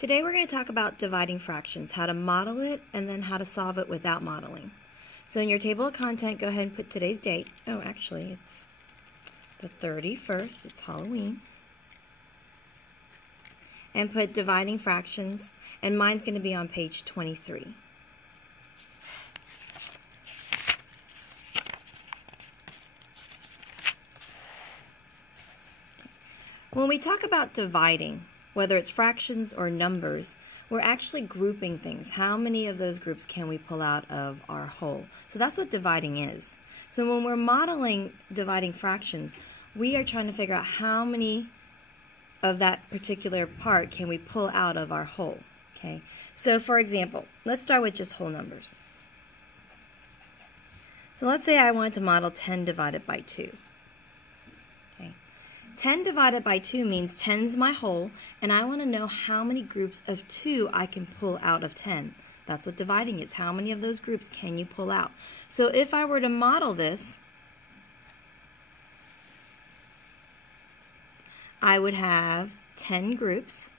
Today we're going to talk about dividing fractions, how to model it, and then how to solve it without modeling. So in your table of content, go ahead and put today's date. Oh, actually, it's the 31st. It's Halloween. And put dividing fractions, and mine's going to be on page 23. When we talk about dividing, whether it's fractions or numbers, we're actually grouping things. How many of those groups can we pull out of our whole? So that's what dividing is. So when we're modeling dividing fractions, we are trying to figure out how many of that particular part can we pull out of our whole. Okay. So for example, let's start with just whole numbers. So let's say I wanted to model 10 divided by 2. 10 divided by 2 means 10 is my whole, and I want to know how many groups of 2 I can pull out of 10. That's what dividing is. How many of those groups can you pull out? So if I were to model this, I would have 10 groups,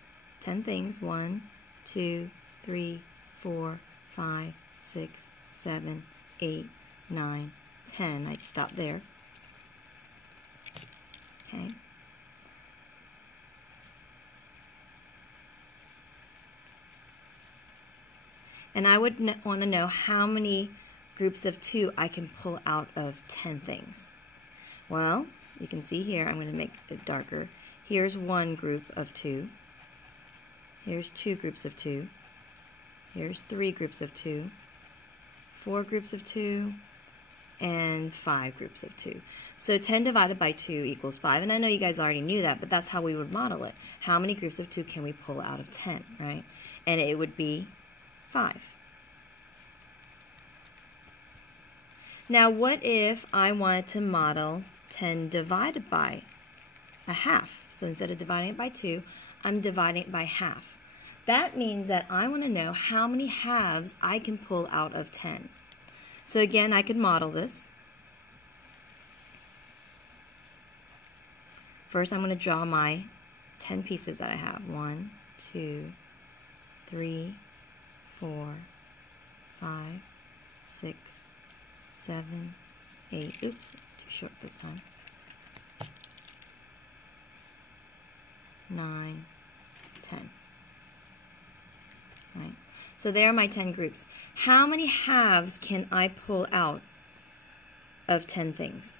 10 things, 1, 2, 3, 4, 5, 6, 7, 8, 9, 10. I'd stop there. Okay. And I would want to know how many groups of 2 I can pull out of 10 things. Well, you can see here, I'm going to make it darker. Here's one group of 2. Here's 2 groups of 2. Here's 3 groups of 2. 4 groups of 2. And 5 groups of 2. So 10 divided by 2 equals 5. And I know you guys already knew that, but that's how we would model it. How many groups of 2 can we pull out of 10, right? And it would be 5. Now what if I wanted to model 10 divided by a half? So instead of dividing it by 2, I'm dividing it by half. That means that I want to know how many halves I can pull out of 10. So again, I could model this. First, I'm going to draw my 10 pieces that I have. 1, 2, 3, 4, 5, 6, 7, 8. Oops, too short this time. 9, 10. Right. So there are my 10 groups. How many halves can I pull out of 10 things?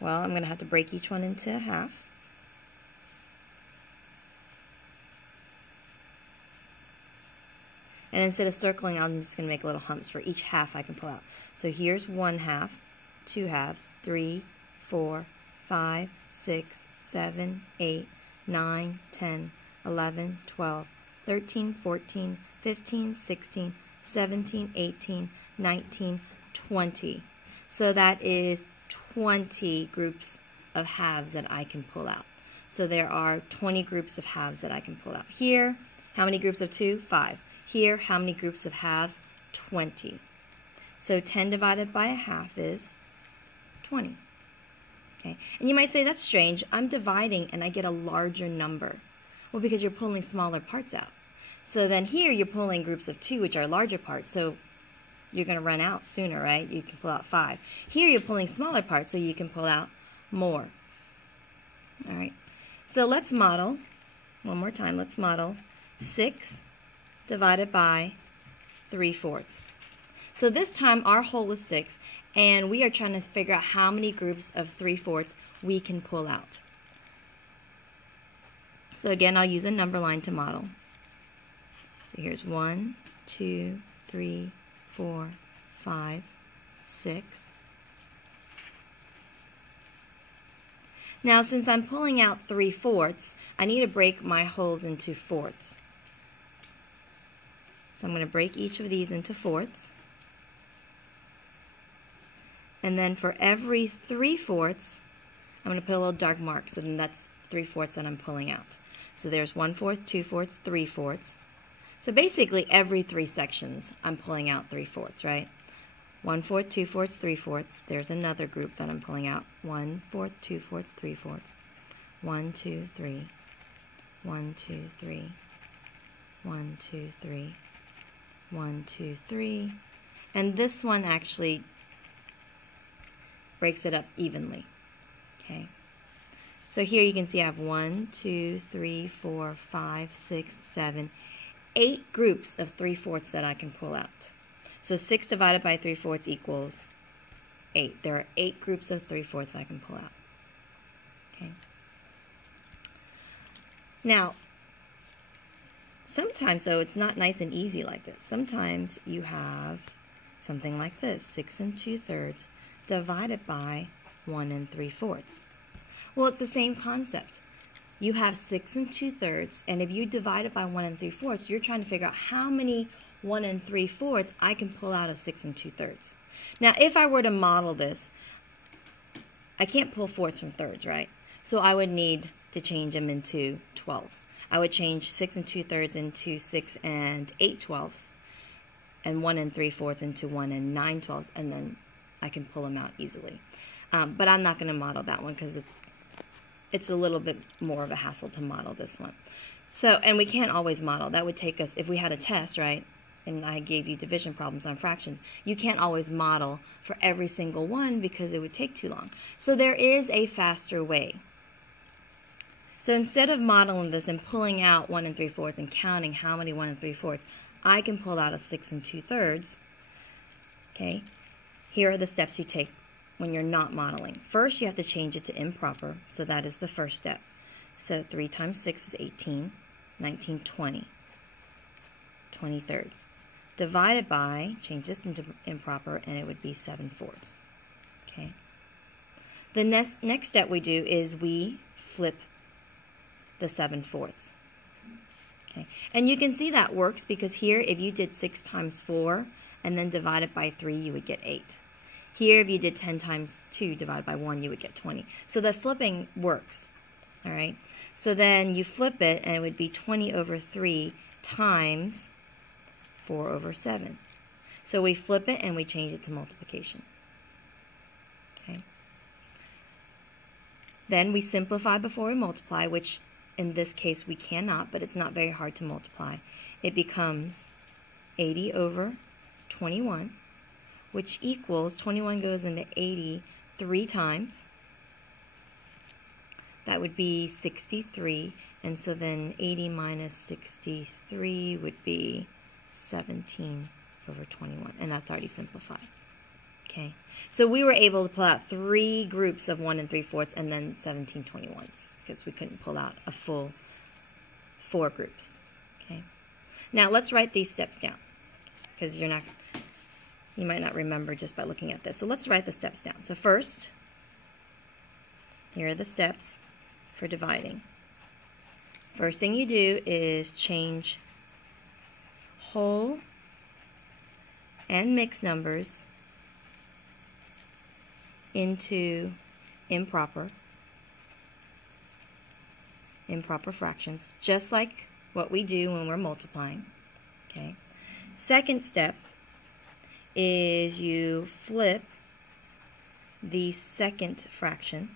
Well, I'm going to have to break each one into a half. And instead of circling, I'm just going to make little humps for each half I can pull out. So here's 1 half, 2 halves, 3, 4, 5, 6, 7, 8, 9, 10, 11, 12, 13, 14, 15, 16, 17, 18, 19, 20. So that is 20 groups of halves that I can pull out. So there are 20 groups of halves that I can pull out. Here, how many groups of 2? 5. Here, how many groups of halves? 20. So 10 divided by a half is 20. Okay. And you might say, that's strange. I'm dividing and I get a larger number. Well, because you're pulling smaller parts out. So then here you're pulling groups of 2, which are larger parts, so you're going to run out sooner, right? You can pull out 5. Here you're pulling smaller parts, so you can pull out more. All right. So let's model, one more time, let's model 6 divided by 3/4. So this time our whole is 6, and we are trying to figure out how many groups of 3/4 we can pull out. So again, I'll use a number line to model. So here's 1, 2, 3, 4, 5, 6. Now since I'm pulling out 3/4, I need to break my wholes into fourths. So I'm going to break each of these into fourths. And then for every 3/4, I'm going to put a little dark mark, so then that's 3/4 that I'm pulling out. So there's 1/4, 2/4, 3/4. So basically every 3 sections I'm pulling out 3/4, right? 1/4, 2/4, 3/4. There's another group that I'm pulling out. 1/4, 2/4, 3/4. 1, 2, 3. 1, 2, 3. 1, 2, 3, 1, 2, 3. And this one actually breaks it up evenly. Okay. So here you can see I have 1, 2, 3, 4, 5, 6, 7, 8 groups of 3/4 that I can pull out. So 6 divided by 3/4 equals 8. There are 8 groups of 3/4 I can pull out. Okay. Now, sometimes, though, it's not nice and easy like this. Sometimes you have something like this, 6 2/3 divided by 1 3/4. Well, it's the same concept. You have 6 2/3, and if you divide it by 1 3/4, you're trying to figure out how many 1 3/4 I can pull out of 6 2/3. Now, if I were to model this, I can't pull fourths from thirds, right? So I would need to change them into 12ths. I would change 6 2/3 into 6 8/12, and 1 3/4 into 1 9/12, and then I can pull them out easily. But I'm not going to model that one because it's a little bit more of a hassle to model this one. So, and we can't always model. That would take us, if we had a test, right, and I gave you division problems on fractions, you can't always model for every single one because it would take too long. So there is a faster way. So instead of modeling this and pulling out 1 3/4 and counting how many 1 3/4 I can pull out of 6 2/3, okay, here are the steps you take when you're not modeling. First, you have to change it to improper, so that is the first step. So 3 times 6 is 18, 19, 20. 20/3. Divided by, change this into improper, and it would be 7/4. Okay. The next step we do is we flip the 7/4. Okay. And you can see that works because here, if you did 6 times 4 and then divide it by 3, you would get 8. Here, if you did 10 times 2 divided by 1, you would get 20. So the flipping works. All right. So then you flip it, and it would be 20 over 3 times 4 over 7. So we flip it, and we change it to multiplication. Okay. Then we simplify before we multiply, which in this case we cannot, but it's not very hard to multiply. It becomes 80 over 21, which equals, 21 goes into 80 3 times. That would be 63, and so then 80 minus 63 would be 17 over 21, and that's already simplified. Okay, so we were able to pull out 3 groups of 1 3/4 and then 17 21s because we couldn't pull out a full 4 groups. Okay, now let's write these steps down because you might not remember just by looking at this. So let's write the steps down. So first, here are the steps for dividing. First thing you do is change whole and mixed numbers into improper fractions, just like what we do when we're multiplying. Okay. Second step is you flip the second fraction.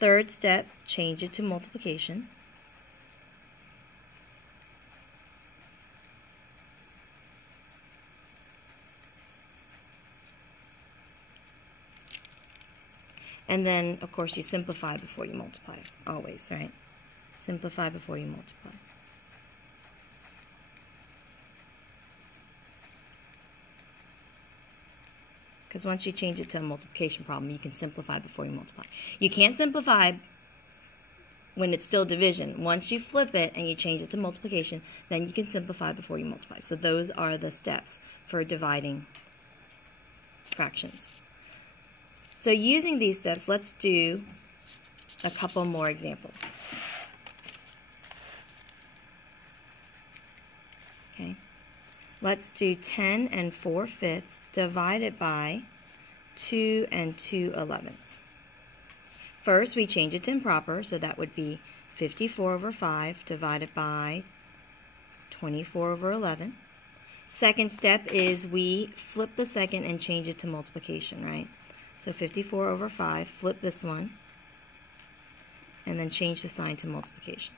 Third step, change it to multiplication. And then, of course, you simplify before you multiply. Always, right? Simplify before you multiply. Because once you change it to a multiplication problem, you can simplify before you multiply. You can't simplify when it's still division. Once you flip it and you change it to multiplication, then you can simplify before you multiply. So those are the steps for dividing fractions. So using these steps, let's do a couple more examples. Okay. Let's do 10 4/5 divided by 2 2/11. First, we change it to improper, so that would be 54 over 5 divided by 24 over 11. Second step is we flip the second and change it to multiplication, right? So 54 over 5, flip this one, and then change the sign to multiplication.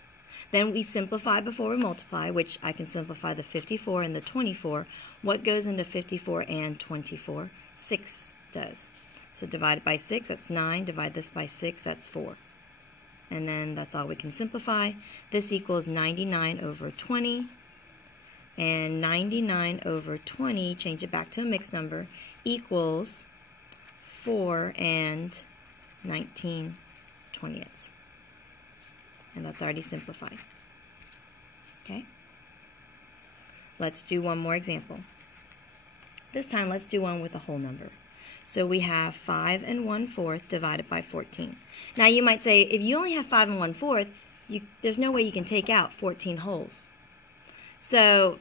Then we simplify before we multiply, which I can simplify the 54 and the 24. What goes into 54 and 24? 6 does. So divide it by 6, that's 9. Divide this by 6, that's 4. And then that's all we can simplify. This equals 99 over 20. And 99 over 20, change it back to a mixed number, equals 4 and 19/20. And that's already simplified. Okay? Let's do one more example. This time, let's do one with a whole number. So we have 5 1/4 divided by 14. Now you might say, if you only have 5 1/4, there's no way you can take out 14 wholes. So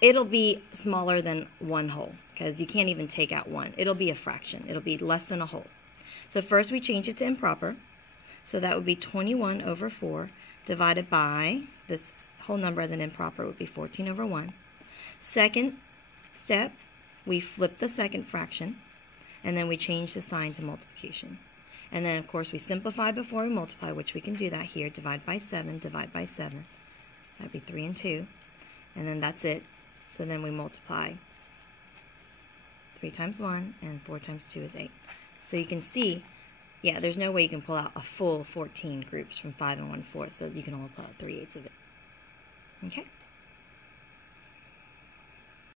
it'll be smaller than 1 whole, because you can't even take out 1. It'll be a fraction. It'll be less than a whole. So first we change it to improper. So that would be 21 over 4 divided by, this whole number as an improper would be 14 over 1. Second step, we flip the second fraction, and then we change the sign to multiplication. And then, of course, we simplify before we multiply, which we can do that here. Divide by 7, divide by 7. That would be 3 and 2. And then that's it. So then we multiply 3 times 1, and 4 times 2 is 8. So you can see, yeah, there's no way you can pull out a full 14 groups from 5 1/4, so you can only pull out 3/8 of it. Okay?